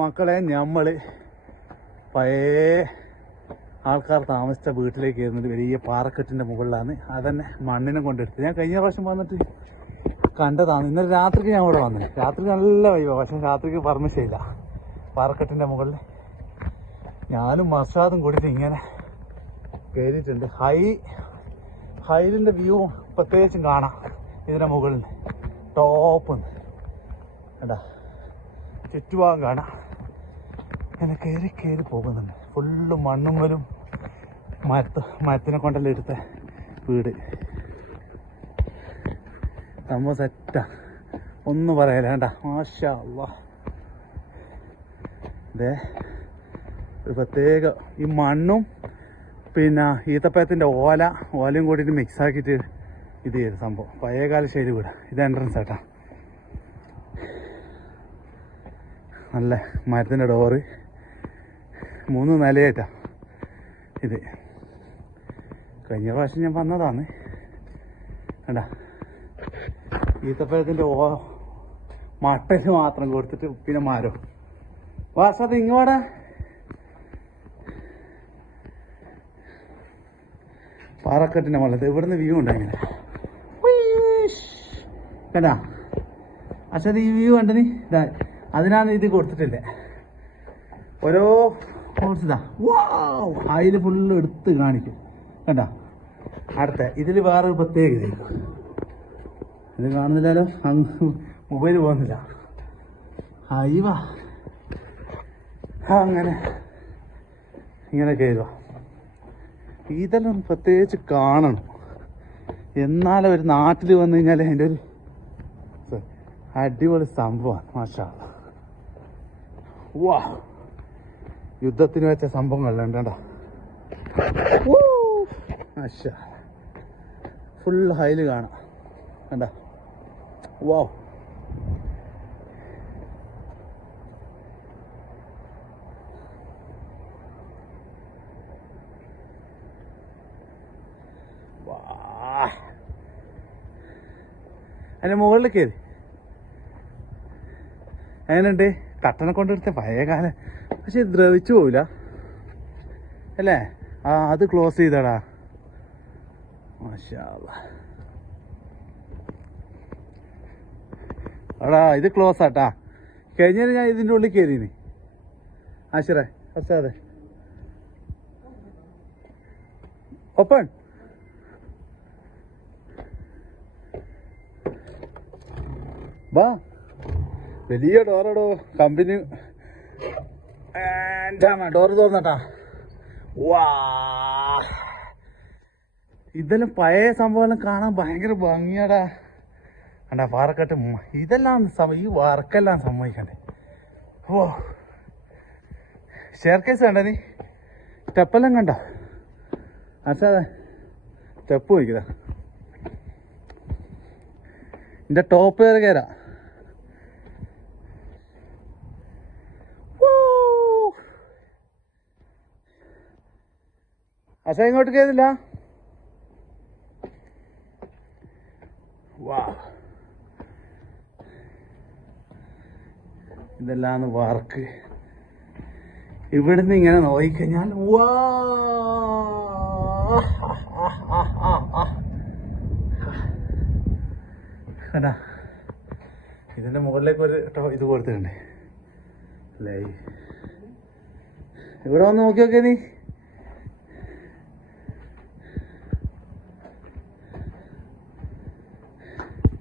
മക്കളെ നമ്മൾ പഴയ ആൾക്കാർ താമസിച്ച വീട്ടിലേക്ക് ഇരുന്നിട്ട് വലിയ പാറക്കെട്ടിന്റെ മുകളിലാണ്. അതന്നെ മണ്ണിനെ കൊണ്ടെടുത്ത്. ഞാൻ കഴിഞ്ഞ പ്രാവശ്യം വന്നിട്ട് കണ്ടതാണ്. ഇന്നലെ രാത്രിക്ക് ഞാൻ ഇവിടെ വന്നത് രാത്രി നല്ല വൈവ പക്ഷെ രാത്രിക്ക് പെർമിഷൻ ഇല്ല പാറക്കെട്ടിന്റെ മുകളിൽ ഞാനും മർഷാദും കൂടിയിട്ട് ഇങ്ങനെ കയറിയിട്ടുണ്ട് ഹൈ ഹൈലിന്റെ വ്യൂ പ്രത്യേകിച്ചും കാണാം. ഇതിന്റെ മുകളിൽ ടോപ്പ് കണ്ടാ? ചുറ്റുഭാഗം കാണാം. ഇങ്ങനെ കയറി കയറി പോകുന്നുണ്ട്. ഫുള്ള് മണ്ണും വരും മരത്ത് മരത്തിനെ കൊണ്ടല്ലേ എടുത്ത വീട്. നമ്മ സെറ്റാ ഒന്നും പറയാല വേണ്ട മാഷാ ഇതേ ഒരു പ്രത്യേക ഈ മണ്ണും പിന്നെ ഈത്തപ്പഴത്തിന്റെ ഓല ഓലയും കൂടിയിട്ട് മിക്സ് ആക്കിയിട്ട് ഇത് ചെയ്ത് സംഭവം. പഴയകാല ശൈലി വീട്. ഇത് എൻട്രൻസ് ആട്ടാ. നല്ല മരത്തിന്റെ ഡോറ് മൂന്ന് നിലയായിട്ടാ ഇത്. കഴിഞ്ഞ പ്രാവശ്യം ഞാൻ വന്നതാണ്. കണ്ട? ഈത്തപ്പഴത്തിന്റെ ഓ മട്ടന് മാത്രം കൊടുത്തിട്ട് പിന്നെ മാരോ വാസത് ഇങ്ങോട്ടാ പാറക്കെട്ടിന്റെ മുകളിൽ. ഇവിടുന്ന് വ്യൂ ഉണ്ട് അങ്ങനെ കണ്ടാ? അച്ഛൻ ഈ വ്യൂ കണ്ടനി? ഇതാ അതിനാണ് ഇത് കൊടുത്തിട്ടില്ലേ? ഓരോ അതിൽ ഫുള്ള് എടുത്ത് കാണിക്കും. കണ്ട? അടുത്ത ഇതിൽ വേറൊരു പ്രത്യേകത ഇത് കാണുന്നില്ലല്ലോ? അങ്ങ് മൊബൈൽ പോകുന്നില്ല. അയ്യവാ അങ്ങനെ. ഇങ്ങനെ കയറുക ഇതെല്ലാം പ്രത്യേകിച്ച് കാണണം. എന്നാലും ഒരു നാട്ടിൽ വന്നു കഴിഞ്ഞാൽ അതിന്റെ ഒരു അടിപൊളി സംഭവമാണ് മാഷാ. വാ യുദ്ധത്തിന് വെച്ച സംഭവങ്ങൾ മാഷാ ഫുൾ ഹൈൽ കാണാം. കണ്ട? വാ. അതിന്റെ മുകളിൽ കയറി. എങ്ങനെയുണ്ട്? കട്ടനെ കൊണ്ടെടുത്ത പഴയ കാലം പക്ഷെ ദ്രവിച്ചു പോവില്ല. അല്ലേ? ആ അത് ക്ലോസ് ചെയ്തടാ. മാഷാ അടാ ഇത് ക്ലോസ് ആട്ടാ. കഴിഞ്ഞാൽ ഞാൻ ഇതിന്റെ ഉള്ളിൽ കയറിനി ആശിറേ അതെ ഓപ്പൺ. വാ. വലിയ ഡോറടോ കമ്പനി. ഡോറ് തുറന്നട്ടാ. വാ. ഇതെല്ലാം പഴയ സംഭവം കാണാൻ ഭയങ്കര ഭംഗിയാടാ. അണ്ടാ പാറക്കെട്ട് ഇതെല്ലാം ഈ വർക്കെല്ലാം സമ്മതിക്കണ്ടേ. ഓ ഷെയർ കേസ് കണ്ട നീ? സ്റ്റെപ്പെല്ലാം കണ്ട? അച്ഛാ സ്റ്റെപ്പ് പോയിക്കതാ എന്റെ ടോപ്പ് കയറി കയറാ അച്ഛാ ഇങ്ങോട്ട് കയറില്ല വാ. ഇതെല്ലാം വർക്ക്. ഇവിടുന്ന് ഇങ്ങനെ നോക്കിക്കഴിഞ്ഞാൽ വാ. ഇതിന്റെ മുകളിലേക്ക് ഒരു ഇത് കൊടുത്തിട്ടുണ്ട്. അല്ലേ ഇവിടെ വന്ന് നോക്കി നോക്കിയ നീ.